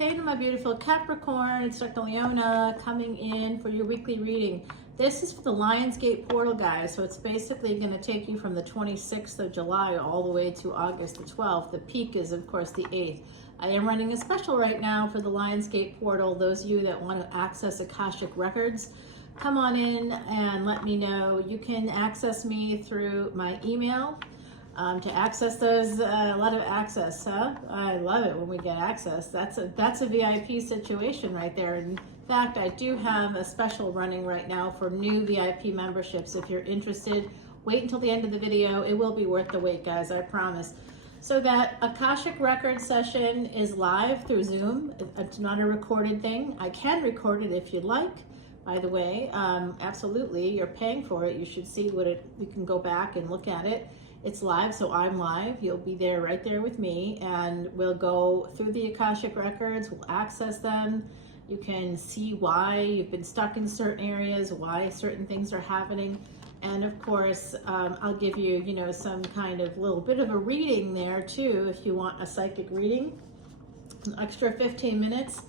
Hey to my beautiful Capricorn, it's Dr. Leona coming in for your weekly reading. This is for the Lionsgate portal, guys, so it's basically going to take you from the 26th of July all the way to August the 12th. The peak is, of course, the 8th. I am running a special right now for the Lionsgate portal. Those of you that want to access Akashic Records, come on in and let me know. You can access me through my email. To access those, a lot of access, huh? I love it when we get access. That's a VIP situation right there. In fact, I do have a special running right now for new VIP memberships. If you're interested, wait until the end of the video. It will be worth the wait, guys, I promise. So that Akashic Record session is live through Zoom. It's not a recorded thing. I can record it if you'd like, by the way. Absolutely, you're paying for it. You should see what you can go back and look at it. It's live, so I'm live. You'll be there right there with me, and we'll go through the Akashic Records. We'll access them. You can see why you've been stuck in certain areas, why certain things are happening. And of course, I'll give you, some kind of little bit of a reading there too, if you want a psychic reading. An extra 15 minutes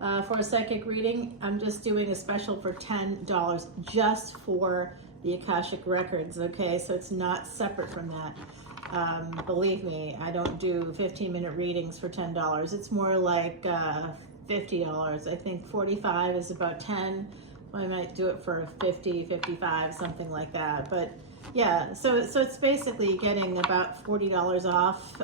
for a psychic reading. I'm just doing a special for $10 just for the Akashic Records, okay? So it's not separate from that. Believe me, I don't do 15-minute readings for $10. It's more like $50. I think 45 is about 10. I might do it for 50, 55, something like that. But yeah, so it's basically getting about $40 off.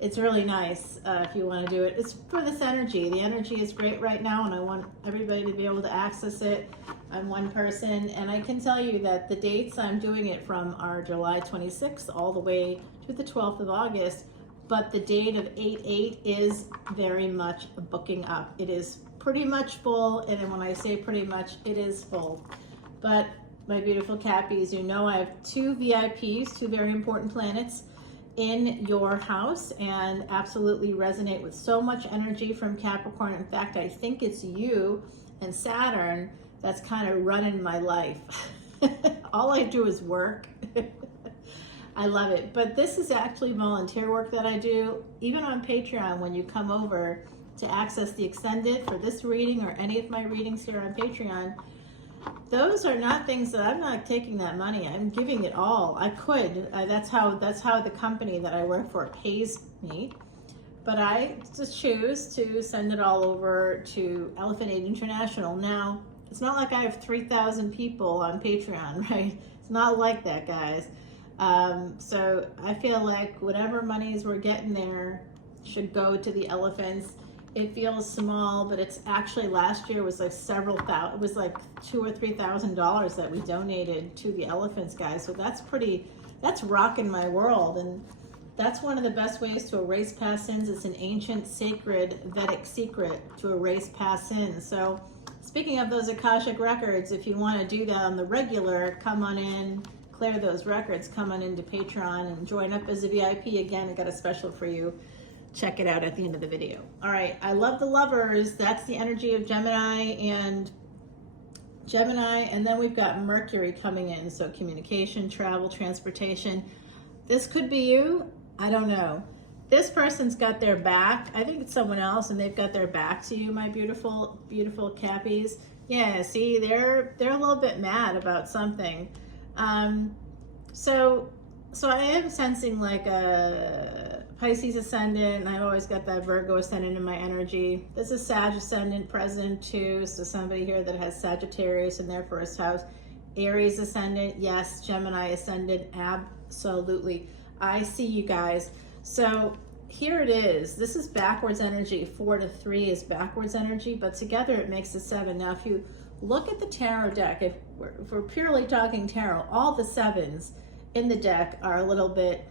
It's really nice if you want to do it. It's for this energy. The energy is great right now, and I want everybody to be able to access it. I'm one person, and I can tell you that the dates I'm doing it from are July 26th all the way to the 12th of August, but the date of 8/8 is very much booking up. It is pretty much full, and when I say pretty much, it is full. But my beautiful Cappies, I have two VIPs, two very important planets in your house, and absolutely resonate with so much energy from Capricorn. In fact, I think it's you and Saturn that's kind of running my life. All I do is work. I love it. But this is actually volunteer work that I do, even on Patreon. When you come over to access the Ascendent for this reading or any of my readings here on Patreon, those are not things that I'm not taking that money. I'm giving it all. I could. That's how the company that I work for pays me. But I just choose to send it all over to Elephant Aid International. Now, it's not like I have 3,000 people on Patreon, right? It's not like that, guys. So I feel like whatever monies we're getting there should go to the elephants. It feels small, but it's actually, last year was like several thousand. It was like $2,000 or $3,000 that we donated to the elephants, guys. So that's rocking my world. And that's one of the best ways to erase past sins. It's an ancient, sacred, Vedic secret to erase past sins. So speaking of those Akashic Records, if you want to do that on the regular, come on in, clear those records, come on into Patreon and join up as a VIP. Again, I got a special for you. Check it out at the end of the video. All right, I love the lovers. That's the energy of Gemini, and then we've got Mercury coming in. So communication, travel, transportation. This could be you. I don't know. This person's got their back. I think it's someone else, and they've got their back to you, my beautiful, beautiful Cappies. Yeah, see, they're a little bit mad about something. So I am sensing like a Pisces Ascendant, and I've always got that Virgo Ascendant in my energy. This is Sag Ascendant present too, so somebody here that has Sagittarius in their first house. Aries Ascendant, yes. Gemini Ascendant, absolutely. I see you guys. So here it is. This is backwards energy. 4 to 3 is backwards energy, but together it makes a 7. Now, if you look at the tarot deck, if we're purely talking tarot, all the 7s in the deck are a little bit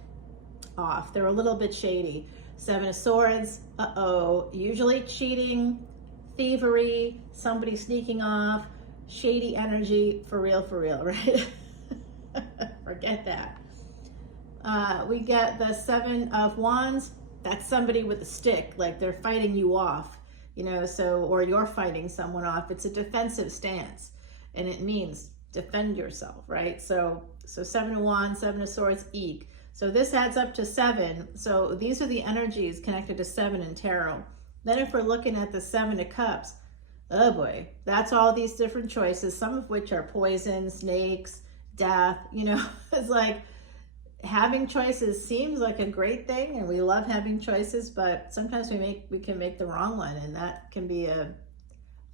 off. They're a little bit shady. 7 of Swords, usually cheating, thievery, somebody sneaking off, shady energy, for real, right? Forget that. We get the 7 of Wands. That's somebody with a stick, like they're fighting you off, or you're fighting someone off. It's a defensive stance, and it means defend yourself, right? So 7 of Wands, 7 of Swords, eek. So this adds up to 7. So these are the energies connected to 7 in tarot. Then if we're looking at the Seven of Cups, oh boy, that's all these different choices, some of which are poison, snakes, death, you know. It's like having choices seems like a great thing, and we love having choices, but sometimes we can make the wrong one, and that can be a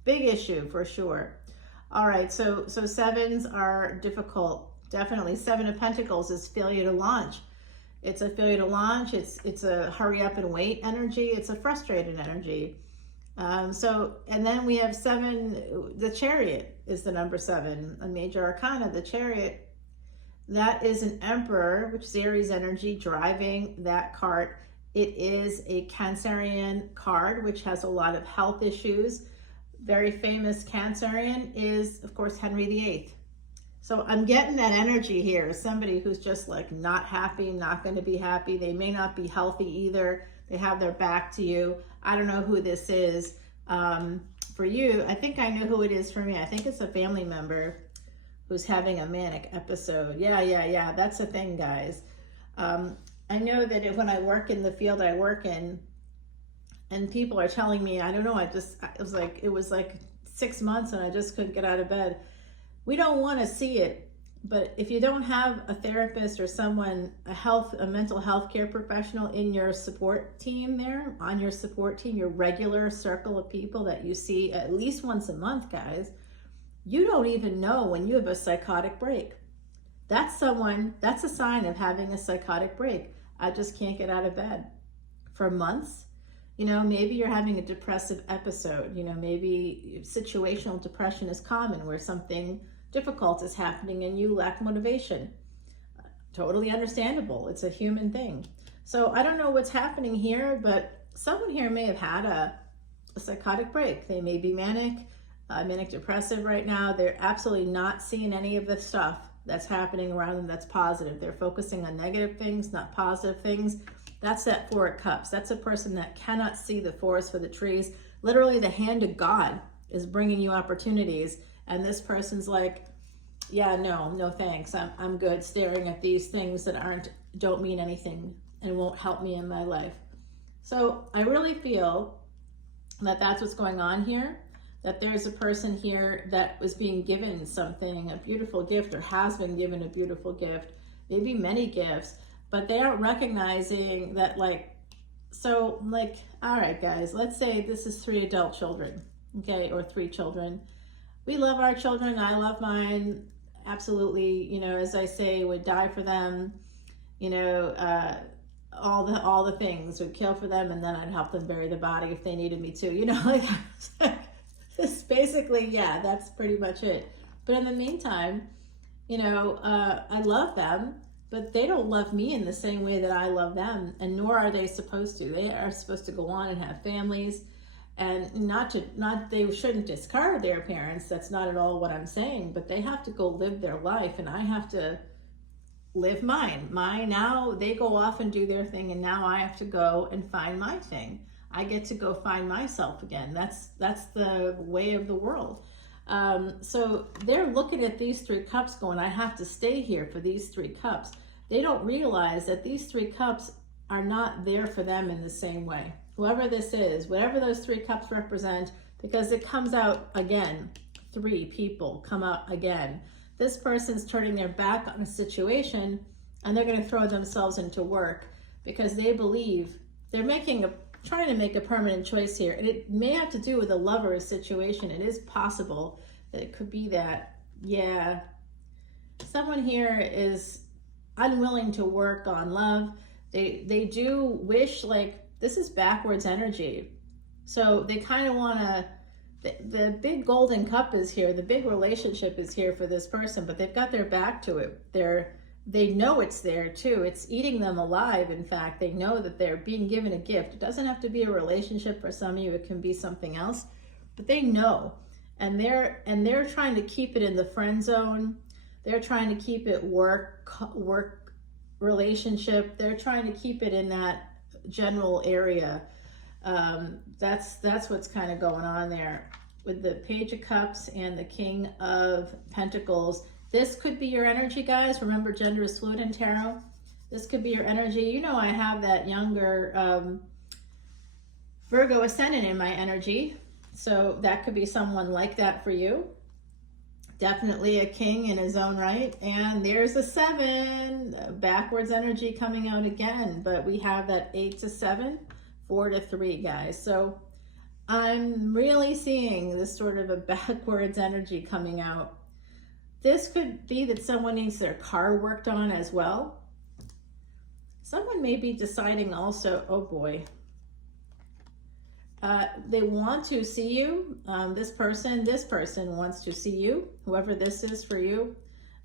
big issue for sure. All right, so sevens are difficult. Definitely. Seven of Pentacles is failure to launch. It's a failure to launch. It's a hurry up and wait energy. It's a frustrated energy. And then we have seven, the Chariot is the number 7, a major arcana, the Chariot. That is an Emperor, which is Aries energy, driving that cart. It is a Cancerian card, which has a lot of health issues. Very famous Cancerian is, of course, Henry VIII. So I'm getting that energy here. Somebody who's just like not happy, not going to be happy. They may not be healthy either. They have their back to you. I don't know who this is for you. I think I know who it is for me. I think it's a family member who's having a manic episode. Yeah. That's a thing, guys. I know that when I work in the field I work in, and people are telling me, I don't know, it was like 6 months and I just couldn't get out of bed. We don't want to see it, but if you don't have a therapist or someone, a mental health care professional in your support team there, on your support team, your regular circle of people that you see at least once a month, guys, you don't even know when you have a psychotic break. That's a sign of having a psychotic break. I just can't get out of bed for months. You know, maybe you're having a depressive episode. You know, maybe situational depression is common where something difficult is happening and you lack motivation. Totally understandable. It's a human thing. So I don't know what's happening here, but someone here may have had a psychotic break. They may be manic depressive right now. They're absolutely not seeing any of the stuff that's happening around them that's positive. They're focusing on negative things, not positive things. That's that Four of Cups. That's a person that cannot see the forest for the trees. Literally, the hand of God is bringing you opportunities. And this person's like, yeah, no thanks. I'm good staring at these things that don't mean anything and won't help me in my life. So I really feel that that's what's going on here, that there's a person here that was being given something, a beautiful gift, or has been given a beautiful gift, maybe many gifts, but they aren't recognizing that, all right, guys, let's say this is 3 adult children, okay, or 3 children. We love our children. I love mine. Absolutely. You know, as I say, would die for them, you know, all the things, would kill for them. And then I'd help them bury the body if they needed me to, you know, this basically, yeah, that's pretty much it. But in the meantime, you know, I love them, but they don't love me in the same way that I love them, and nor are they supposed to. They are supposed to go on and have families, and they shouldn't discard their parents. That's not at all what I'm saying, but they have to go live their life, and I have to live mine. Now they go off and do their thing, and now I have to go and find my thing. I get to go find myself again. That's the way of the world. So they're looking at these 3 cups going, I have to stay here for these 3 cups. They don't realize that these 3 cups are not there for them in the same way. Whoever this is, whatever those 3 cups represent, because it comes out again, 3 people come out again. This person's turning their back on a situation and they're going to throw themselves into work because they believe they're trying to make a permanent choice here. And it may have to do with a lover situation. It is possible that it could be that, yeah, someone here is unwilling to work on love. They do wish, this is backwards energy. So they kind of want to, the big golden cup is here. The big relationship is here for this person, but they've got their back to it. They know it's there too. It's eating them alive. In fact, they know that they're being given a gift. It doesn't have to be a relationship for some of you. It can be something else, but they know, and they're trying to keep it in the friend zone. They're trying to keep it work relationship. They're trying to keep it in that general area. That's what's kind of going on there with the Page of Cups and the King of Pentacles. This could be your energy, guys. Remember, gender is fluid in tarot. This could be your energy. You know, I have that younger Virgo Ascendant in my energy. So that could be someone like that for you. Definitely a king in his own right. And there's a 7, backwards energy coming out again. But we have that 8 to 7, 4 to 3, guys. So I'm really seeing this sort of a backwards energy coming out. This could be that someone needs their car worked on as well. Someone may be deciding also, oh boy, they want to see you. This person wants to see you, whoever this is for you.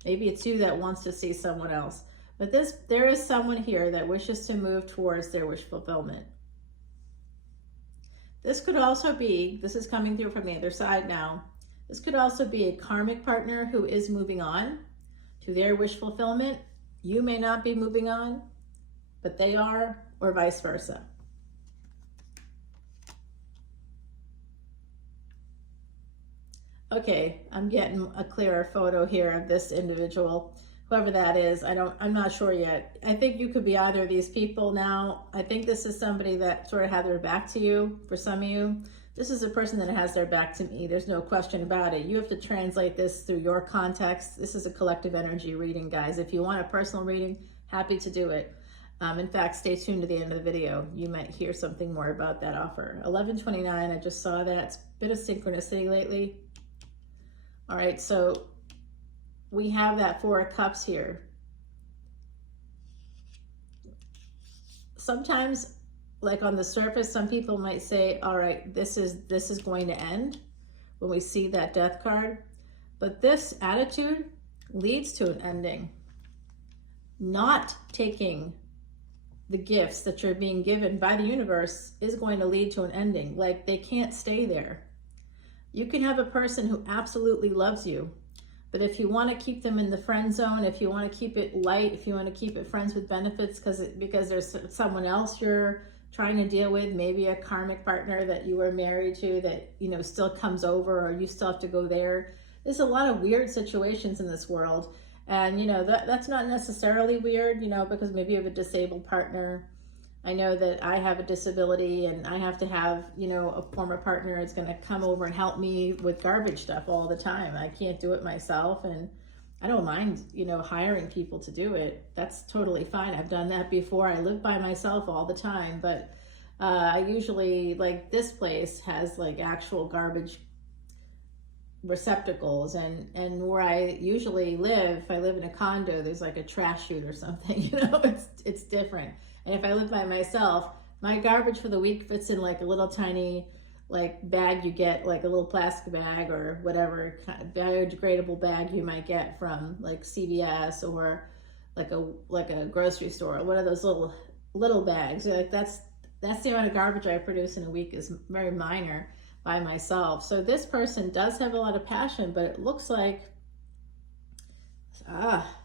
Maybe it's you that wants to see someone else. But there is someone here that wishes to move towards their wish fulfillment. This could also be, this is coming through from the other side now, this could also be a karmic partner who is moving on to their wish fulfillment. You may not be moving on, but they are, or vice versa. Okay, I'm getting a clearer photo here of this individual, whoever that is. I'm not sure yet. I think you could be either of these people now. I think this is somebody that sort of had their back to you. For some of you, this is a person that has their back to me. There's no question about it. You have to translate this through your context. This is a collective energy reading, guys. If you want a personal reading, happy to do it. In fact, stay tuned to the end of the video. You might hear something more about that offer. 1129, I just saw that. It's a bit of synchronicity lately. All right, so we have that 4 of Cups here. Sometimes, like on the surface, some people might say, all right, this is going to end when we see that Death card. But this attitude leads to an ending. Not taking the gifts that you're being given by the universe is going to lead to an ending. Like, they can't stay there. You can have a person who absolutely loves you, but if you want to keep them in the friend zone, if you want to keep it light, if you want to keep it friends with benefits because there's someone else you're trying to deal with, maybe a karmic partner that you were married to that, you know, still comes over, or you still have to go there. There's a lot of weird situations in this world. And, you know, that's not necessarily weird, you know, because maybe you have a disabled partner. I know that I have a disability and I have to have, you know, a former partner is going to come over and help me with garbage stuff all the time. I can't do it myself, and I don't mind, you know, hiring people to do it. That's totally fine. I've done that before. I live by myself all the time, but I usually, like, this place has like actual garbage receptacles, and where I usually live, if I live in a condo, there's like a trash chute or something, you know, it's different. And if I live by myself, my garbage for the week fits in like a little tiny like bag you get, like a little plastic bag or whatever kind of biodegradable bag you might get from like CVS or like a grocery store. One of those little bags. Like that's the amount of garbage I produce in a week, is very minor by myself. So this person does have a lot of passion, but it looks like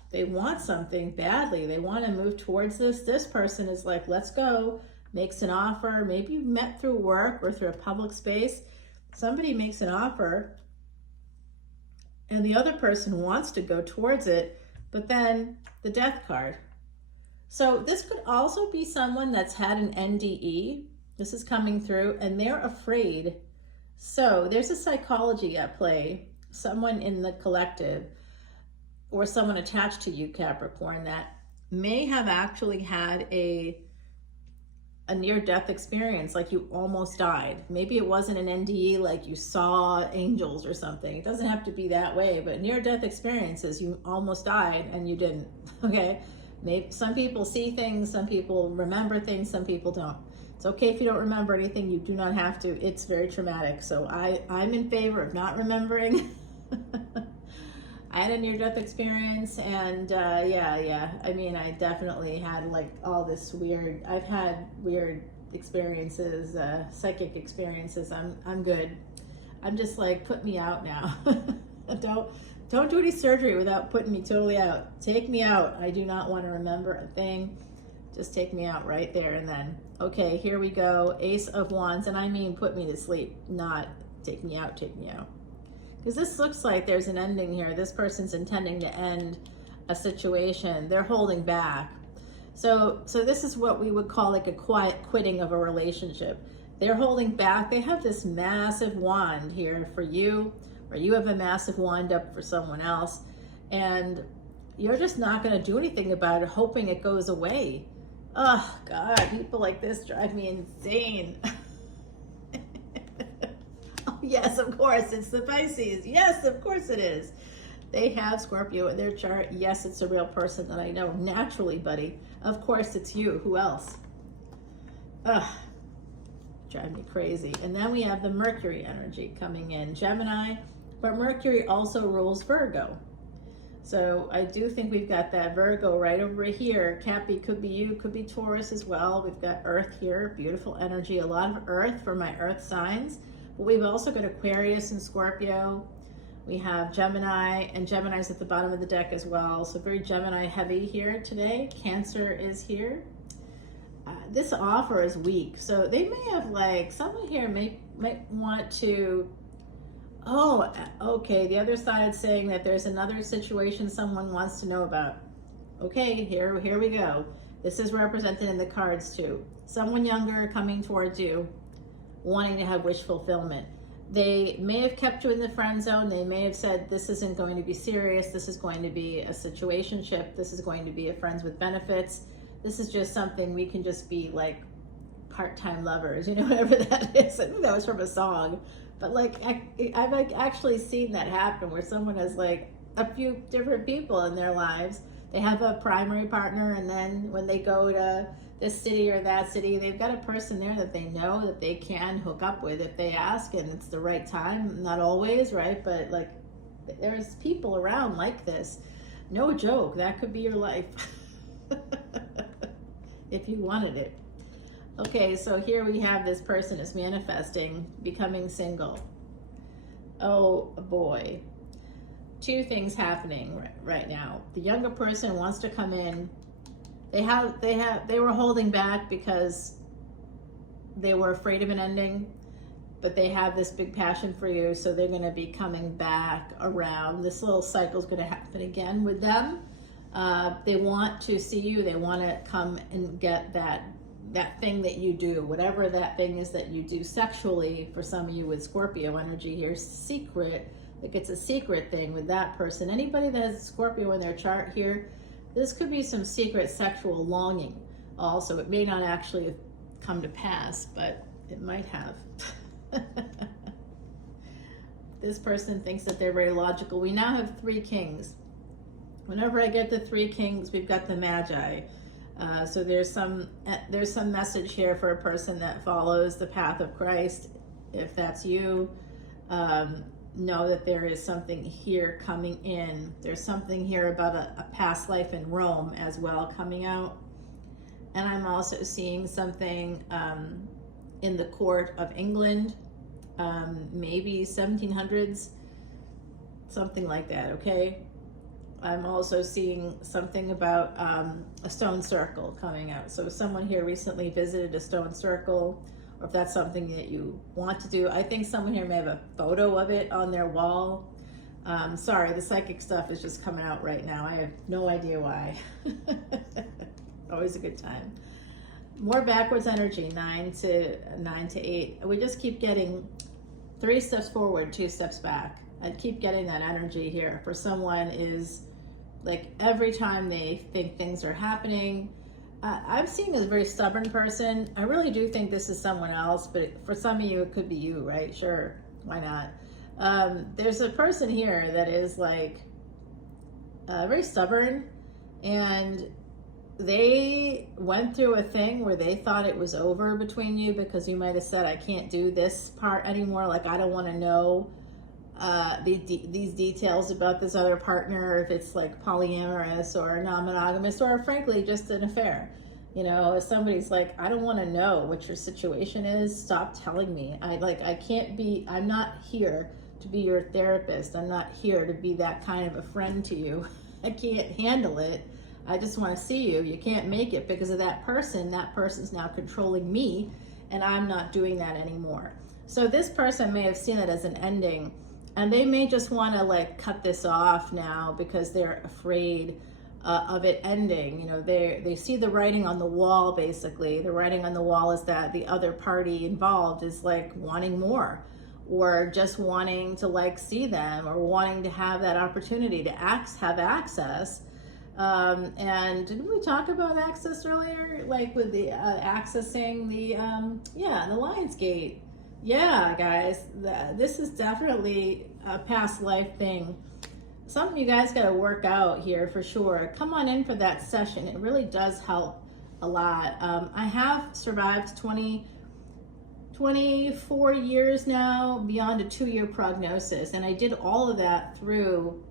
they want something badly. They want to move towards this. This person is like, let's go, makes an offer. Maybe you met through work or through a public space. Somebody makes an offer and the other person wants to go towards it, but then the Death card. So this could also be someone that's had an NDE. This is coming through and they're afraid. So there's a psychology at play. Someone in the collective or someone attached to you, Capricorn, that may have actually had a near-death experience, like you almost died. Maybe it wasn't an NDE, like you saw angels or something. It doesn't have to be that way, but near-death experiences, you almost died and you didn't, okay? Maybe some people see things, some people remember things, some people don't. It's okay if you don't remember anything. You do not have to. It's very traumatic. So I'm in favor of not remembering. I had a near-death experience, and yeah. I mean, I definitely had like all this weird. I've had weird experiences, psychic experiences. I'm good. I'm just like, put me out now. Don't do any surgery without putting me totally out. Take me out. I do not want to remember a thing. Just take me out right there and then. Okay, here we go. Ace of Wands, and I mean put me to sleep, not take me out, take me out. Because this looks like there's an ending here. This person's intending to end a situation. They're holding back. So this is what we would call like a quiet quitting of a relationship. They're holding back. They have this massive wand here for you, or you have a massive wand up for someone else, and you're just not going to do anything about it, hoping it goes away. Oh God, people like this drive me insane. Oh yes, of course, it's the Pisces. Yes, of course it is. They have Scorpio in their chart. Yes, it's a real person that I know. Naturally, buddy. Of course it's you. Who else? Ugh. Drive me crazy. And then we have the Mercury energy coming in. Gemini, but Mercury also rules Virgo. So I do think we've got that Virgo right over here. Cappy could be you, could be Taurus as well. We've got Earth here, beautiful energy, a lot of Earth for my Earth signs. But we've also got Aquarius and Scorpio. We have Gemini, and Gemini's at the bottom of the deck as well. So very Gemini heavy here today. Cancer is here. This offer is weak. So they may have like, someone here might want to, oh, okay, the other side saying that there's another situation someone wants to know about. Okay, here we go. This is represented in the cards too. Someone younger coming towards you, wanting to have wish fulfillment. They may have kept you in the friend zone. They may have said, this isn't going to be serious. This is going to be a situationship. This is going to be a friends with benefits. This is just something we can just be like part-time lovers, you know, whatever that is. I think that was from a song. But like, I've like actually seen that happen where someone has like a few different people in their lives. They have a primary partner, and then when they go to this city or that city, they've got a person there that they know that they can hook up with if they ask, and it's the right time. Not always, right? But like, there's people around like this. No joke, that could be your life. If you wanted it. Okay, so here we have this person is manifesting, becoming single. Oh boy. Two things happening right now. The younger person wants to come in. They were holding back because they were afraid of an ending, but they have this big passion for you, so they're going to be coming back around. This little cycle is going to happen again with them. They want to see you. They want to come and get that thing that you do, whatever that thing is that you do sexually. For some of you with Scorpio energy here, secret. Like it's a secret thing with that person. Anybody that has Scorpio in their chart here, this could be some secret sexual longing. Also, it may not actually have come to pass, but it might have. This person thinks that they're very logical. We now have 3 kings. Whenever I get the 3 kings, we've got the Magi. So there's some message here for a person that follows the path of Christ. If that's you, know that there is something here coming in. There's something here about a past life in Rome as well coming out. And I'm also seeing something in the court of England, maybe 1700s, something like that, okay? I'm also seeing something about a stone circle coming out. So if someone here recently visited a stone circle, or if that's something that you want to do. I think someone here may have a photo of it on their wall. Sorry, the psychic stuff is just coming out right now. I have no idea why. Always a good time. More backwards energy, 9 to 8. We just keep getting 3 steps forward, 2 steps back. I keep getting that energy here. For someone is like every time they think things are happening, I'm seeing a very stubborn person. I really do think this is someone else, but for some of you, it could be you, right? Sure, why not? There's a person here that is like very stubborn, and they went through a thing where they thought it was over between you because you might have said, I can't do this part anymore. Like, I don't want to know these details about this other partner, if it's like polyamorous or non-monogamous, or frankly just an affair. You know, if somebody's like, I don't want to know what your situation is, stop telling me. I'm not here to be your therapist. I'm not here to be that kind of a friend to you. I can't handle it. I just want to see you. You can't make it because of that person. That person's now controlling me, and I'm not doing that anymore. So this person may have seen it as an ending, and they may just want to like cut this off now because they're afraid of it ending. You know, they see the writing on the wall. Basically, the writing on the wall is that the other party involved is like wanting more, or just wanting to like see them, or wanting to have that opportunity to have access. And didn't we talk about access earlier, like with the accessing the the Lion's Gate? Yeah, guys, this is definitely a past life thing. Something you guys got to work out here for sure. Come on in for that session. It really does help a lot. I have survived 24 years now beyond a 2-year prognosis, and I did all of that through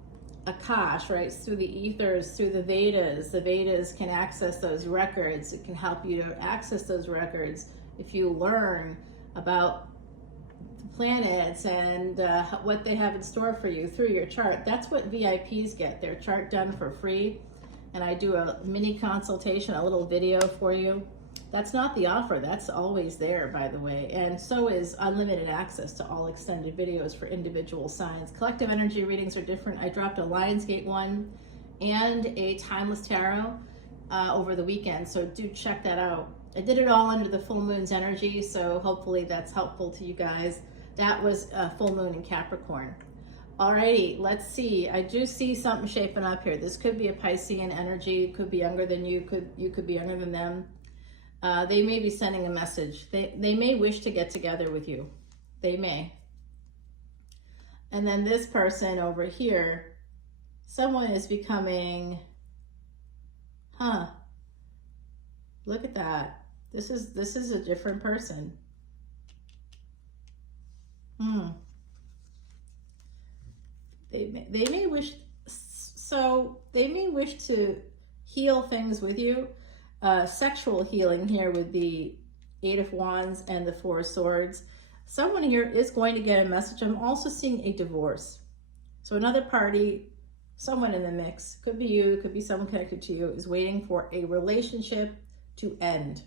Akash, right? Through the ethers, through the Vedas. The Vedas can access those records. It can help you to access those records if you learn about the planets and what they have in store for you through your chart. That's what VIPs get, their chart done for free. And I do a mini consultation, a little video for you. That's not the offer. That's always there, by the way. And so is unlimited access to all extended videos for individual signs. Collective energy readings are different. I dropped a Lionsgate one and a Timeless Tarot over the weekend, so do check that out. I did it all under the full moon's energy, so hopefully that's helpful to you guys. That was a full moon in Capricorn. Alrighty, let's see. I do see something shaping up here. This could be a Piscean energy. It could be younger than you. You could be younger than them. They may be sending a message. They may wish to get together with you. They may. And then this person over here, someone is becoming, look at that. This is a different person. They may wish, so they may wish to heal things with you. Sexual healing here with the 8 of Wands and the 4 of Swords. Someone here is going to get a message. I'm also seeing a divorce. So another party, someone in the mix, could be you, could be someone connected to you, is waiting for a relationship to end.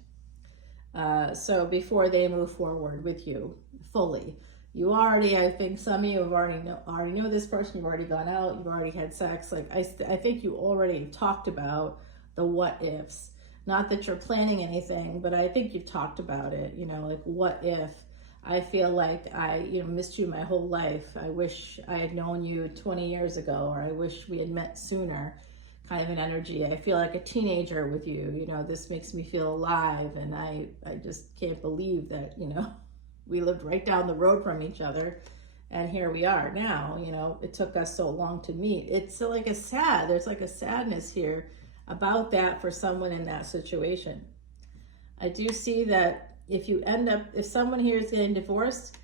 So before they move forward with you fully. You already, I think some of you have already know this person. You've already gone out. You've already had sex. Like I think you already talked about the what ifs. Not that you're planning anything, but I think you've talked about it, you know, like what if I feel like I, missed you my whole life. I wish I had known you 20 years ago, or I wish we had met sooner, kind of an energy. I feel like a teenager with you, this makes me feel alive. And I just can't believe that, we lived right down the road from each other. And here we are now, it took us so long to meet. It's like there's like a sadness here about that for someone in that situation. I do see that if someone here is getting divorced,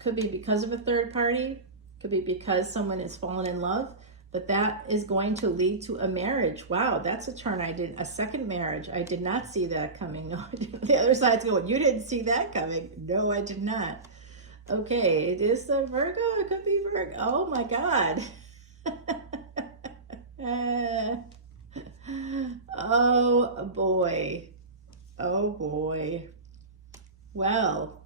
could be because of a third party, could be because someone has fallen in love, but that is going to lead to a marriage. Wow, that's a turn a second marriage. I did not see that coming. No, I didn't. The other side's going, you didn't see that coming. No, I did not. Okay, it is the Virgo, it could be Virgo. Oh my God. Oh boy. Oh boy. Well,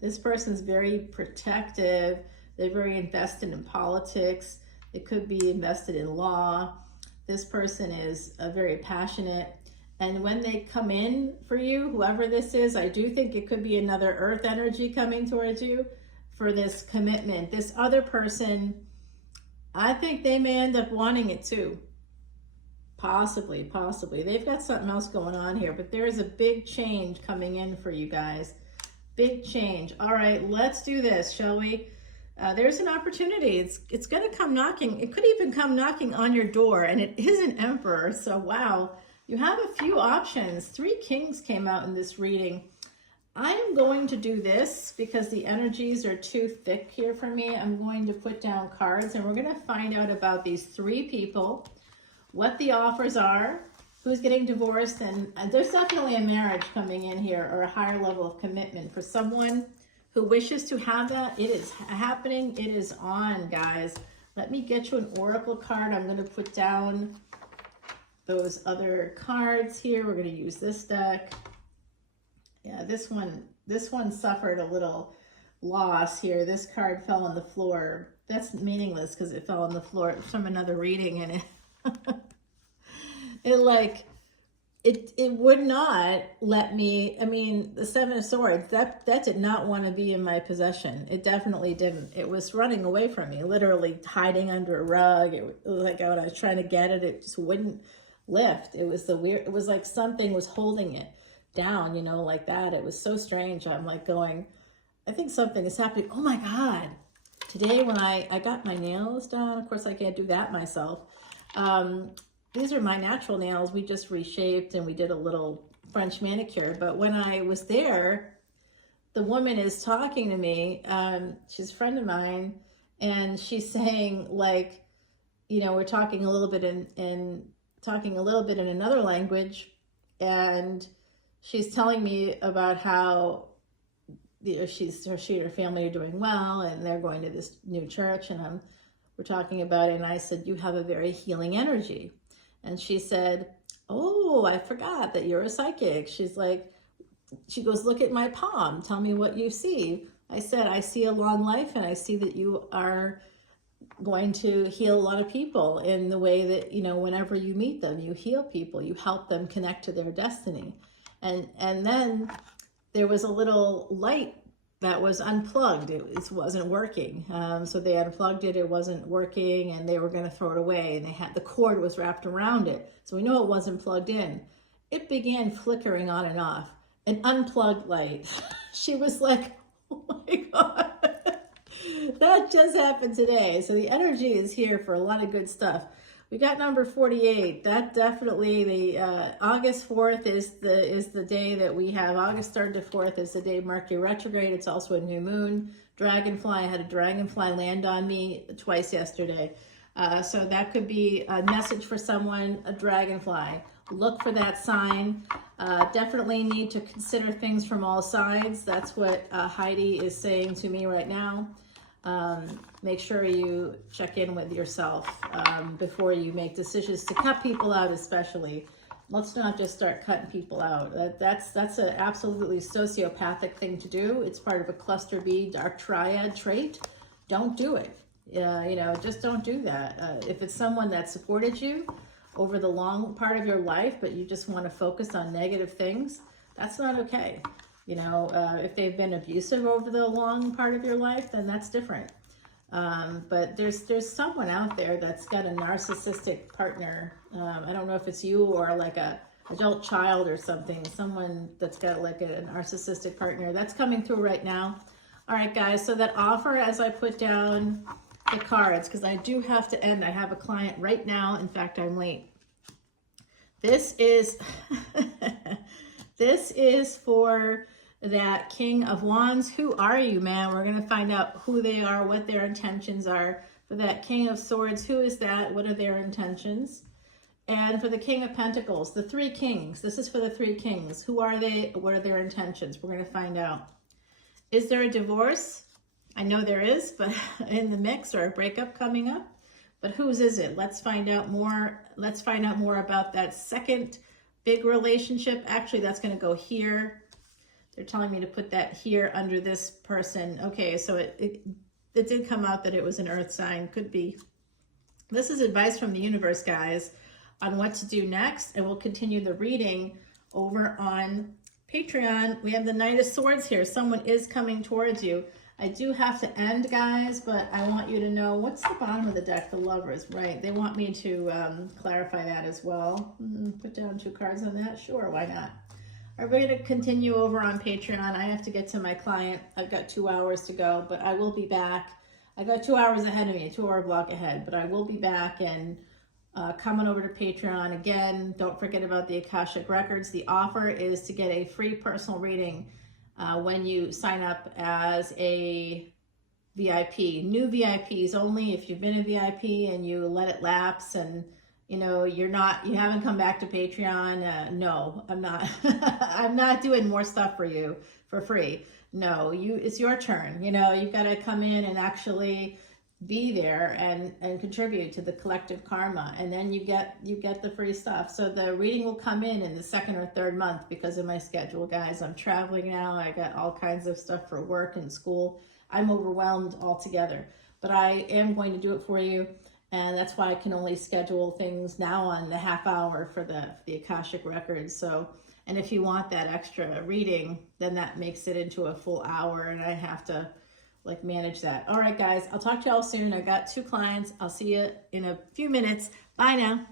this person's very protective. They're very invested in politics. It could be invested in law. This person is very passionate. And when they come in for you, whoever this is, I do think it could be another earth energy coming towards you for this commitment. This other person, I think they may end up wanting it too. Possibly. They've got something else going on here, but there is a big change coming in for you guys. Big change. All right, let's do this, shall we? There's an opportunity. It's going to come knocking. It could even come knocking on your door, and it is an Emperor. So, wow, you have a few options. 3 Kings came out in this reading. I am going to do this because the energies are too thick here for me. I'm going to put down cards, and we're going to find out about these 3 people, what the offers are, who's getting divorced, and there's definitely a marriage coming in here, or a higher level of commitment for someone who wishes to have that. It is happening. It is on, guys. Let me get you an oracle card. I'm going to put down those other cards here. We're going to use this deck. Yeah, this one suffered a little loss here. This card fell on the floor. That's meaningless because it fell on the floor from another reading, and it it would not let me. I mean, the Seven of Swords, that did not want to be in my possession. It definitely didn't. It was running away from me, literally hiding under a rug. It was like when I was trying to get it, it just wouldn't lift. It was it was like something was holding it down, you know, like that. It was so strange. I'm like going, I think something is happening. Oh my God. Today when I got my nails done, of course I can't do that myself. These are my natural nails. We just reshaped and we did a little French manicure. But when I was there, the woman is talking to me. She's a friend of mine, and she's saying, like, you know, we're talking a little bit in another language, and she's telling me about how she and her family are doing well, and they're going to this new church, and we're talking about it, and I said, you have a very healing energy. And she said, oh, I forgot that you're a psychic. She's like, she goes, look at my palm. Tell me what you see. I said, I see a long life, and I see that you are going to heal a lot of people in the way that, you know, whenever you meet them, you heal people, you help them connect to their destiny. And then there was a little light that was unplugged. It wasn't working. So they unplugged it. It wasn't working, and they were going to throw it away. And the cord was wrapped around it. So we know it wasn't plugged in. It began flickering on and off. An unplugged light. She was like, oh my God. That just happened today. So the energy is here for a lot of good stuff. We got number 48. That definitely, the August 4th is the day that we have. August 3rd to 4th is the day Mercury retrograde. It's also a new moon. Dragonfly, I had a dragonfly land on me twice yesterday. So that could be a message for someone, a dragonfly. Look for that sign. Definitely need to consider things from all sides. That's what Heidi is saying to me right now. Make sure you check in with yourself before you make decisions to cut people out, especially. Let's not just start cutting people out. That's an absolutely sociopathic thing to do. It's part of a cluster B dark triad trait. Don't do it. You know, just don't do that. If it's someone that supported you over the long part of your life, but you just want to focus on negative things, that's not okay. You know, if they've been abusive over the long part of your life, then that's different. But there's someone out there that's got a narcissistic partner. I don't know if it's you or like a adult child or something. Someone that's got like a narcissistic partner. That's coming through right now. All right, guys. So that offer, as I put down the cards, because I do have to end. I have a client right now. In fact, I'm late. This is this is for that King of Wands. Who are you, man? We're going to find out who they are, what their intentions are. For that King of Swords, who is that? What are their intentions? And for the King of Pentacles, the three kings. This is for the three kings. Who are they? What are their intentions? We're going to find out. Is there a divorce? I know there is, but in the mix, or a breakup coming up. But whose is it? Let's find out more. Let's find out more about that second big relationship. Actually, that's going to go here. They're telling me to put that here under this person. Okay, so it did come out that it was an earth sign. Could be. This is advice from the universe, guys, on what to do next. And we'll continue the reading over on Patreon. We have the Knight of Swords here. Someone is coming towards you. I do have to end, guys, but I want you to know what's the bottom of the deck, the Lovers, right? They want me to clarify that as well. Put down 2 cards on that. Sure, why not? We're going to continue over on Patreon. I have to get to my client. I've got 2 hours to go, but I will be back. I got 2 hours ahead of me, a 2-hour block ahead, but I will be back and coming over to Patreon. Again, don't forget about the Akashic Records. The offer is to get a free personal reading when you sign up as a VIP. New VIPs only. If you've been a VIP and you let it lapse and you know, you haven't come back to Patreon. No, I'm not. I'm not doing more stuff for you for free. No, it's your turn. You know, you've got to come in and actually be there and contribute to the collective karma. And then you get the free stuff. So the reading will come in the 2nd or 3rd month because of my schedule, guys. I'm traveling now. I got all kinds of stuff for work and school. I'm overwhelmed altogether, but I am going to do it for you. And that's why I can only schedule things now on the half hour for the Akashic Records. So, and if you want that extra reading, then that makes it into a full hour, and I have to like manage that. All right, guys, I'll talk to y'all soon. I got 2 clients. I'll see you in a few minutes. Bye now.